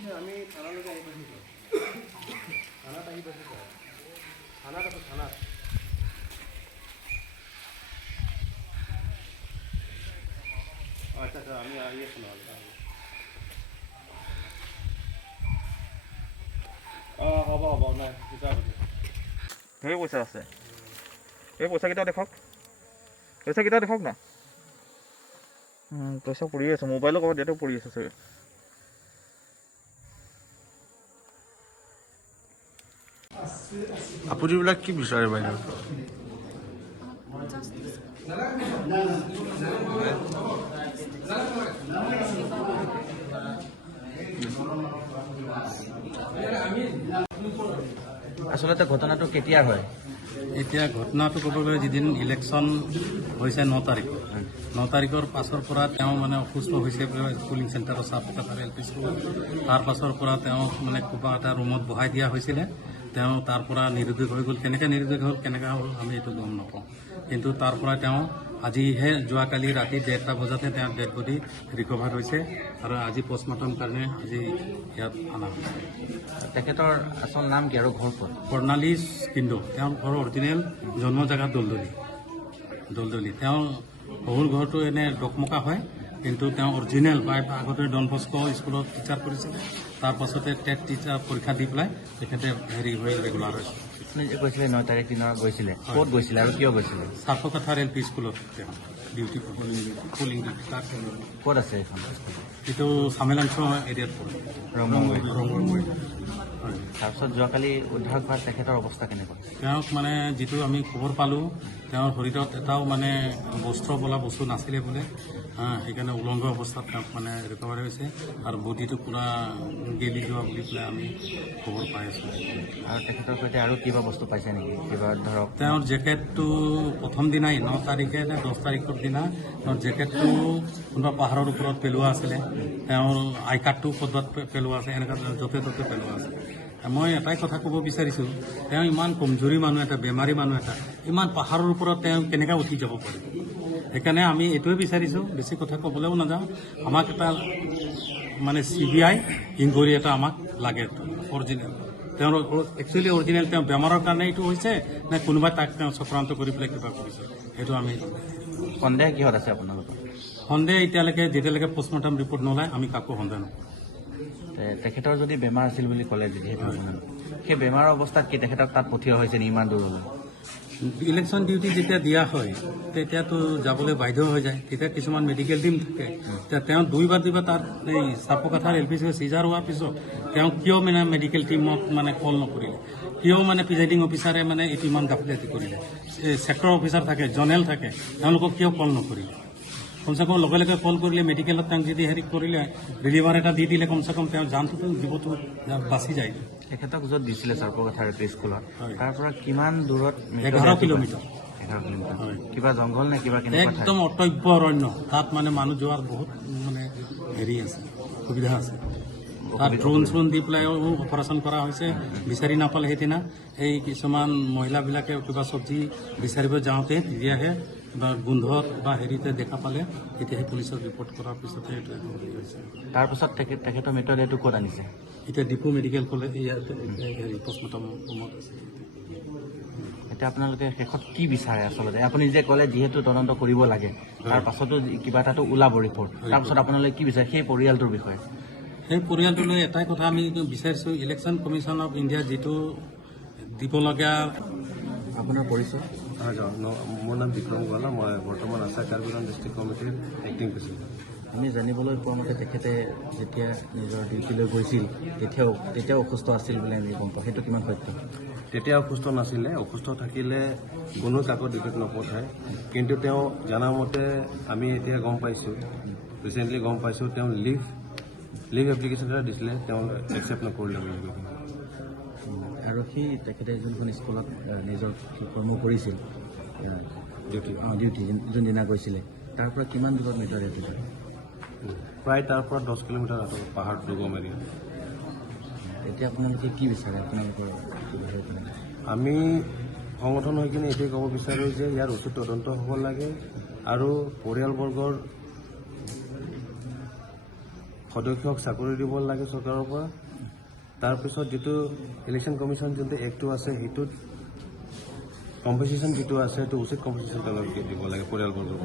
আমি থানালৈকে আহি পাইছোঁ থানাত আহি পাইছোঁ থানাত আছোঁ থানাত আচ্ছা আচ্ছা আমি আহি আছোঁ নহ'লে অঁ হ'ব হ'ব নাই হিচাপ সেই পইচা আছে এই পইচাকেইটা দেখক পইচাকেইটা দেখক না পইচা পৰি আছে মোবাইলৰ ক'ৰবাত ইয়াতো পৰি আছে চাগে আপুনিবিলাক কি বিচাৰে বাইদেউ আচলতে ঘটনাটো কেতিয়া হয় এতিয়া ঘটনাটো ক'ব গ'লে যিদিন ইলেকশ্যন হৈছে 9 তাৰিখ 9 তাৰিখৰ পাছৰ পৰা তেওঁ মানে অসুস্থ হৈছে পুলিং চেণ্টাৰৰ চাপকাটাৰ এল পি স্কুলত তাৰ পাছৰ পৰা তেওঁ মানে কিবা এটা ৰুমত বহাই দিয়া হৈছিলে তেওঁ তাৰ পৰা নিৰুদ্দেশ হৈ গ'ল কেনেকৈ নিৰুদ্দেশ হ'ল কেনেকৈ হ'ল আমি এইটো গম নাপাওঁ কিন্তু তাৰ পৰা তেওঁ আজিহে যোৱাকালি ৰাতি 1:30 বজাতে তেওঁ ডেড বডি ৰিকভাৰ হৈছে আৰু আজি পষ্টমৰ্টম কাৰণে আজি ইয়াত অনা হৈছে তেখেতৰ আচল নাম কি আৰু ঘৰ ক'ত কৰ্ণালীছ কিন্তু তেওঁৰ ঘৰ অৰিজিনেল জন্ম জেগা দলদলি তেওঁ শহুৰ ঘৰটো এনে ডকমকা হয় কিন্তু তেওঁ অৰিজিনেল আগতে ডন বস্কো স্কুলত টিচাৰ কৰিছিলে তাৰ পাছতে টেট টিচাৰ পৰীক্ষা দি পেলাই তেখেতে হেৰি হৈ ৰেগুলাৰ হৈছে গৈছিলে 9 তাৰিখ দিনৰ গৈছিলে ক'ত গৈছিলে আৰু কিয় গৈছিলে চাপকাটাৰ এল পি স্কুলত তেওঁ ডিউটি পুলিং ডিউটি তাত ক'ত আছে এইখন এইটো চামেলাংশ এৰিয়াত পৰে ৰংগুৰি তাৰপিছত যোৱাকালি উদ্ধাৰ হোৱাৰ তেখেতৰ অৱস্থা কেনেকুৱা তেওঁক মানে যিটো আমি খবৰ পালোঁ তেওঁৰ শৰীৰত এটাও মানে বস্ত্ৰ বোলা বস্তু নাছিলে বোলে সেইকাৰণে উলংঘ অৱস্থাত তেওঁক মানে ৰিকভাৰী হৈছে আৰু বডিটো পূৰা গেলি যোৱা বুলি পেলাই আমি খবৰ পাই আছোঁ আৰু তেখেতৰ সৈতে আৰু কিবা বস্তু পাইছে নেকি কিবা ধৰক তেওঁৰ জেকেটটো প্ৰথম দিনাই 9 তাৰিখে নে 10 তাৰিখৰ দিনা তেওঁৰ জেকেটটো কোনোবা পাহাৰৰ ওপৰত পেলোৱা আছিলে তেওঁৰ আই কাৰ্ডটো ক'ৰবাত পেলোৱা আছে এনেকুৱা য'তে ত'তে পেলোৱা আছে মই এটাই কথা ক'ব বিচাৰিছোঁ তেওঁ ইমান কমজুৰি মানুহ এটা বেমাৰী মানুহ এটা ইমান পাহাৰৰ ওপৰত তেওঁ কেনেকৈ উঠি যাব পাৰে সেইকাৰণে আমি এইটোৱে বিচাৰিছোঁ বেছি কথা ক'বলৈও নাযাওঁ আমাক এটা মানে CBI ইনকুৱাৰী এটা আমাক লাগে অৰিজিনেল তেওঁৰ একচুৱেলি অৰিজিনেল তেওঁ বেমাৰৰ কাৰণে এইটো হৈছে নে কোনোবাই তাক তেওঁ চক্ৰান্ত কৰি পেলাই কিবা কৰিছে সেইটো আমি সন্দেহ কিহত আছে আপোনালোকৰ সন্দেহ এতিয়ালৈকে যেতিয়ালৈকে পষ্টমৰ্টম ৰিপৰ্ট নোলায় আমি কাকো সন্দেহ নকৰোঁ তেখেতৰ যদি বেমাৰ আছিল বুলি ক'লে যিহেতু সেই বেমাৰৰ অৱস্থাত কি তেখেতক তাত পঠিওৱা হৈছে নি ইমান দূৰলৈ ইলেকশ্যন ডিউটি যেতিয়া দিয়া হয় তেতিয়াতো যাবলৈ বাধ্য হৈ যায় তেতিয়া কিছুমান মেডিকেল টিম থাকে এতিয়া তেওঁ দুইবাৰ তাত এই চাপকাঠাৰ এল পি স্কুল চিজাৰ হোৱাৰ পিছত তেওঁ কিয় মানে মেডিকেল টিমক মানে কল নকৰিলে কিয় মানে প্ৰিজাইডিং অফিচাৰে মানে এইটো ইমান গাফিলতি কৰিলে ছেক্টৰ অফিচাৰ থাকে জনেল থাকে তেওঁলোকক কিয় কল নকৰিলে কমচে কম লগে লগে কল কৰিলে মেডিকেলত তেওঁক যদি হেৰি কৰিলে ডেলিভাৰ এটা দি দিলে কমচে কম তেওঁৰ জানটোতো জীৱটো বাচি যায় তেখেতক য'ত দিছিলে চাপকাঠাৰ এল পি স্কুলত তাৰ পৰা কিমান দূৰত 11 কিলোমিটাৰ কিবা জংঘল নে কিবা একদম অটব্য অৰণ্য তাত মানে মানুহ যোৱাৰ বহুত মানে হেৰি আছে সুবিধা আছে তাত ড্ৰোন দি পেলাই অপাৰেশ্যন কৰা হৈছে বিচাৰি নাপালে সেইদিনা এই কিছুমান মহিলাবিলাকে কিবা চব্জি বিচাৰিব যাওঁতে তেতিয়াহে বা গোন্ধত বা হেৰিতে দেখা পালে তেতিয়াহে পুলিচক ৰিপৰ্ট কৰাৰ পিছতহে এইটো হৈছে তাৰপিছত তেখেতৰ মৃতদেহটো ক'ত আনিছে এতিয়া ডিপু মেডিকেল কলেজ ইয়াতে হেৰি পষ্টমৰ্টম ৰুমত আছে এতিয়া আপোনালোকে শেষত কি বিচাৰে আচলতে আপুনি যে ক'লে যিহেতু তদন্ত কৰিব লাগে তাৰ পাছতো কিবা এটাতো ওলাব ৰিপৰ্ট তাৰপিছত আপোনালোকে কি বিচাৰে সেই পৰিয়ালটোৰ বিষয়ে সেই পৰিয়ালটোলৈ এটাই কথা আমি বিচাৰিছোঁ ইলেকশ্যন কমিশ্যন অফ ইণ্ডিয়া যিটো দিবলগীয়া আপোনাৰ পৰিচয় মোৰ নাম বিক্ৰম গোৱালা মই বৰ্তমান আছাম কাৰ্বি আংলং ডিষ্ট্ৰিক্ট কমিটিৰ এক্টিং প্ৰেচিডেণ্ট আমি জানিবলৈ পোৱা মতে তেখেতে যেতিয়া নিজৰ ডিউটিলৈ গৈছিল তেতিয়াও অসুস্থ আছিল বুলি আমি গম পাওঁ সেইটো কিমান সত্য তেতিয়া অসুস্থ নাছিলে অসুস্থ থাকিলে কোনো কাকো ডিউটিত নপঠায় কিন্তু তেওঁ জনামতে আমি এতিয়া গম পাইছোঁ ৰিচেণ্টলি গম পাইছোঁ তেওঁ লিভ এপ্লিকেশ্যন এটা দিছিলে তেওঁ একচেপ্ট নকৰিলে বুলি আৰু সেই তেখেতে যোনখন স্কুলত নিজৰ কৰ্ম কৰিছিল ডিউটি যোনদিনা গৈছিলে তাৰ পৰা কিমান দূৰত মৃতদেহটো প্ৰায় তাৰ পৰা 10 কিলোমিটাৰ আঁতৰত পাহাৰ দুৰ্গম এৰিয়া এতিয়া আপোনালোকে কি বিচাৰে আপোনালোকৰ আমি সংগঠন হৈ কিনে এইটোৱে ক'ব বিচাৰোঁ যে ইয়াৰ উচিত তদন্ত হ'ব লাগে আৰু পৰিয়ালবৰ্গৰ সদস্যক চাকৰি দিব লাগে চৰকাৰৰ পৰা তাৰপিছত যিটো ইলেকশ্যন কমিশ্যন যোনটো এক্টটো আছে সেইটোত কম্পেনচেশ্যন যিটো আছে সেইটো উচিত কম্পেনচেশ্যন তেওঁলোকে দিব লাগে পৰিয়ালবৰ্গৰ